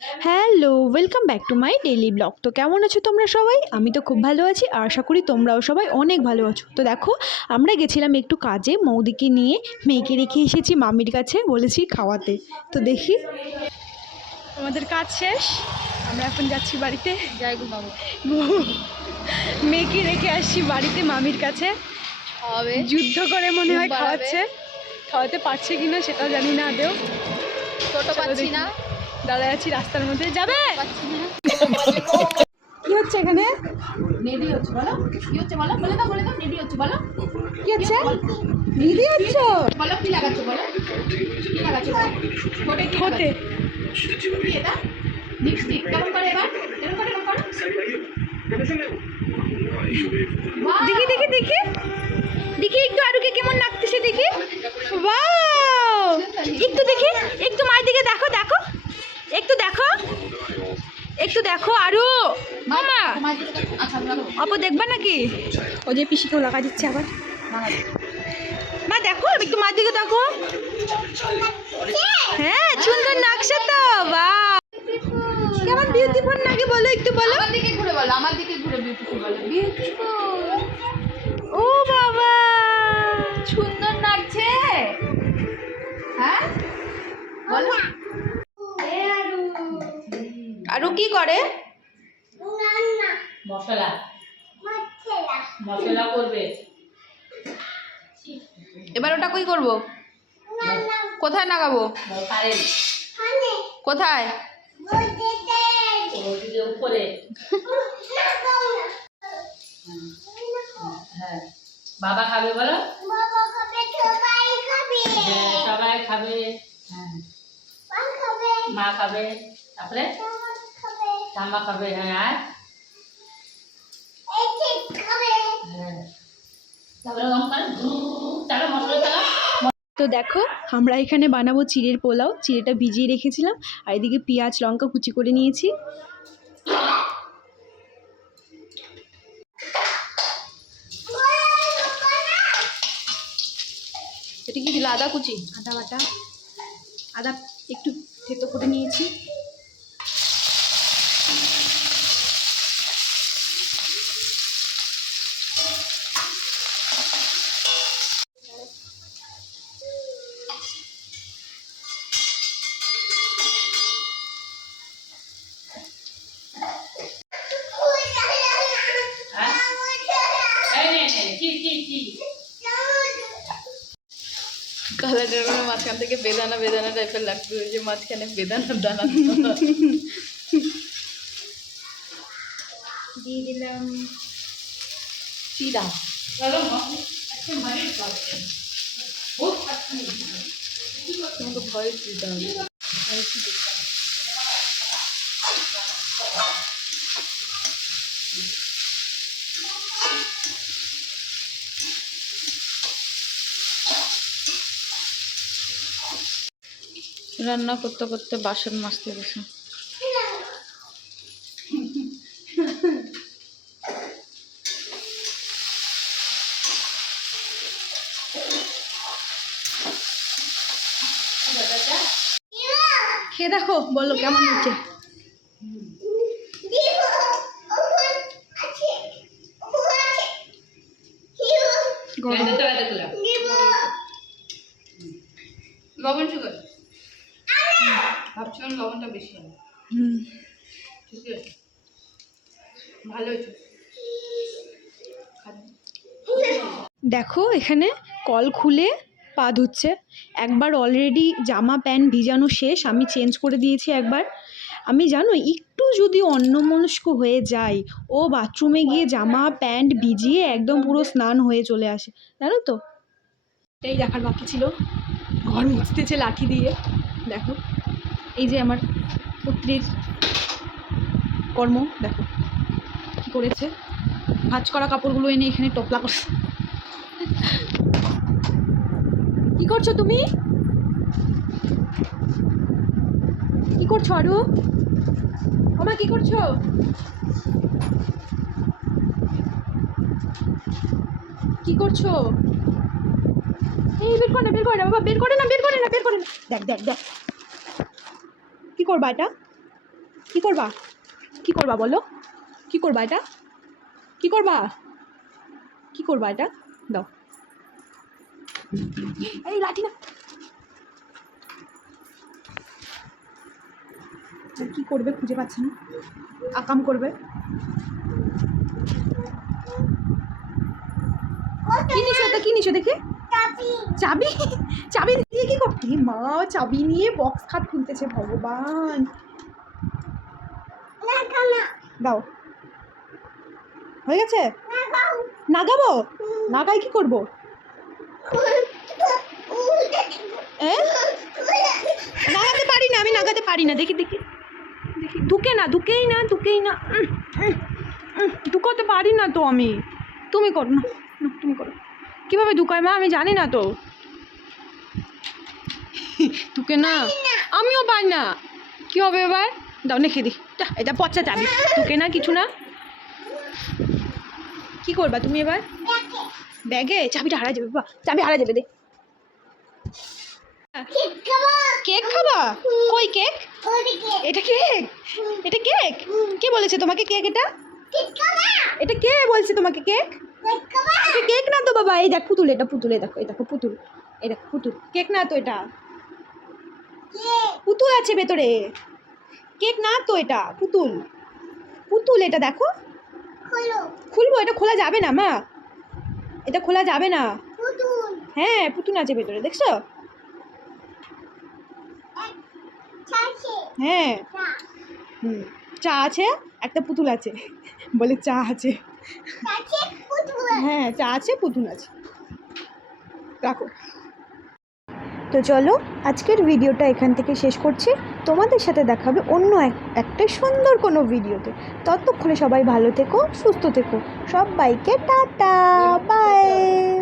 Hello welcome back to my daily blog তো কেমন আছো তোমরা সবাই? আমি তো খুব ভালো আছি আর আশা করি তোমরাও সবাই অনেক ভালো আছো। তো দেখো আমরা গেছিলাম একটু কাজে মৌদিকে নিয়ে মেয়েকে রেখে এসেছি মামির কাছে বলেছি খাওয়াতে। তো দেখি। আমাদের কাজ শেষ আমরা এখন যাচ্ছি বাড়িতে। গো বাবু মেয়েকে রেখে আসছি বাড়িতে মামির কাছে। যুদ্ধ করে মনে হয় খাওয়াচ্ছে। খাওয়াতে পারছে কিনা সেটাও জানি না আদেও। চলো পাচ্ছি না। দাঁড়ায় আছি রাস্তার মধ্যে। যাবে? কি হচ্ছে এখানে? নেডি হচ্ছে বলো। কি হচ্ছে বলো? বলে দাও বলে দাও নেডি হচ্ছে বলো। কি হচ্ছে? দিদি হচ্ছ? বলো কি লাগাচ্ছ বলো। কি লাগাচ্ছ ঠোঁটে কি হতে কি এটা? লিপস্টিক কেমন করে এবার? এরকম করে এরকম করো! দেখি দেখি দেখি। দেখি একটু আরুকে কেমন লাগতেছে দেখি ওয়াও একটু দেখি একটু মায়ের দিকে দেখো দেখো একটু দেখো একটু দেখো আরও। মামা। অপ দেখবা নাকি? ও যে পিসিকেও লাগা দিচ্ছে আবার। মা দেখো একটু মার দিকে দেখো। হ্যাঁ সুন্দর নাকশা তো বাহ। কেমন বিউটিফুল নাকি বলো একটু বলো। আমার দিকে ঘুরে বলো আমার দিকে ঘুরে বিউটিফুল বলো। বিউটিফুল ও বাবা। সুন্দর লাগছে হ্যাঁ? বলো। আরু কি করে? মশলা। মশলা। করবে। এবার ওটা কই করব? কোথায় লাগাবো কোথায়? ওদিকে উপরে। হ্যাঁ। বাবা খাবে বলো? হ্যাঁ সবাই খাবে। হ্যাঁ। মা খাবে। তারপরে? জামা খাবে হ্যাঁ আর? হ্যাঁ। তারপরে মশলা তো দেখো আমরা এখানে বানাবো চিড়ের পোলাও। চিড়েটা ভিজিয়ে রেখেছিলাম আর এদিকে পেঁয়াজ লঙ্কা কুচি করে নিয়েছি। এটা কি দিল আদা কুচি? আদা বাটা। আদা একটু থেতো করে নিয়েছি হ্যাঁ এই নে নে চি চি চি কালারের মানে মাঝখান থেকে বেদানা বেদানা টাইপের লাগবে ওই যে মাঝখানে বেদানা দানা। দিয়ে দিলাম চিরা ভয় দিতে রান্না করতে করতে বাসন মাজতে গেছে খেয়ে দেখো বলো কেমন হচ্ছে? লবণ সুগার। লবণটা বেশি হবে। ঠিক আছে? ভালো হয়েছে। দেখো এখানে কল খুলে পা ধুচ্ছে। একবার অলরেডি জামা প্যান্ট ভিজানো শেষ আমি চেঞ্জ করে দিয়েছি একবার। আমি জানো একটু যদি অন্যমনস্ক হয়ে যাই ও বাথরুমে গিয়ে জামা প্যান্ট ভিজিয়ে একদম পুরো স্নান হয়ে চলে আসে। জানো তো? এই দেখার বাকি ছিল। ঘর মুছতেছে লাঠি দিয়ে। দেখো। এই যে আমার পুত্রীর কর্ম, দেখো, কী করেছে? ভাজ করা কাপড়গুলো এনে এখানে টপলা করছে। কি করছ তুমি? কি করছ, আরু? আমা কি করছ? কি করছ? এই, বের করে বের করে না, বাবা, বের করে না, বের করে না, বের করে না। দেখ দেখ দেখ। কি করবা এটা? কি করবা? কি করবা বলো? কি করবা এটা? কি করবা? কি করবা এটা? দাও। এই লাঠি না। কি করবে খুঁজে পাচ্ছি না। আকাম করবে। কি নিশো এটা? কি নিশো দেখে। চাবি। চাবি? দিয়ে কি করতে? মা চাবি নিয়ে বক্স খাট খুলতেছে ভগবান। দাও। হয়ে গেছে? নাগাবো? নাগাই কি করব? নাগাতে পারি না আমি নাগাতে পারি না। দেখি দেখি। দেখি। ঢুকে না ঢুকেই না ঢুকেই না। ঢুকোতে পারি না তো আমি। তুমি করো না, তুমি করো। কীভাবে ঢুকায় মা? আমি জানি না তো। ঢুকে না আমিও পাই না। কি হবে এবার? দাও লিখে দি। এটা পচা চাবি। ঢুকে না কিছু না? কি করবা তুমি এবার? ব্যাগে? চাবিটা হারা যাবে বাবা চাবি হারা যাবে দে। কেক খাবা? কই কেক? এটা কেক? এটা কেক? কে বলেছে তোমাকে কেক এটা? এটা কে বলছে তোমাকে কেক? এটা কেক না তো বাবা? এই দেখ পুতুল এটা পুতুল এই দেখো এই দেখো পুতুল এই দেখো পুতুল। কেক না তো এটা? পুতুল আছে ভেতরে। কেক না তো এটা? পুতুল। পুতুল এটা দেখো। খুলবো। এটা খোলা যাবে না মা? এটা খোলা যাবে না? হ্যাঁ পুতুল আছে ভেতরে দেখছ? হ্যাঁ। হুম চা আছে একটা পুতুল আছে। বলে চা আছে? হ্যাঁ চা আছে পুতুল আছে। রাখো। তো চলো আজকের ভিডিওটা এখান থেকে শেষ করছি। তোমাদের সাথে দেখাবে অন্য এক একটা সুন্দর কোনো ভিডিওতে। ততক্ষণে সবাই ভালো থেকো সুস্থ থেকো। সবাইকে টাটা বাই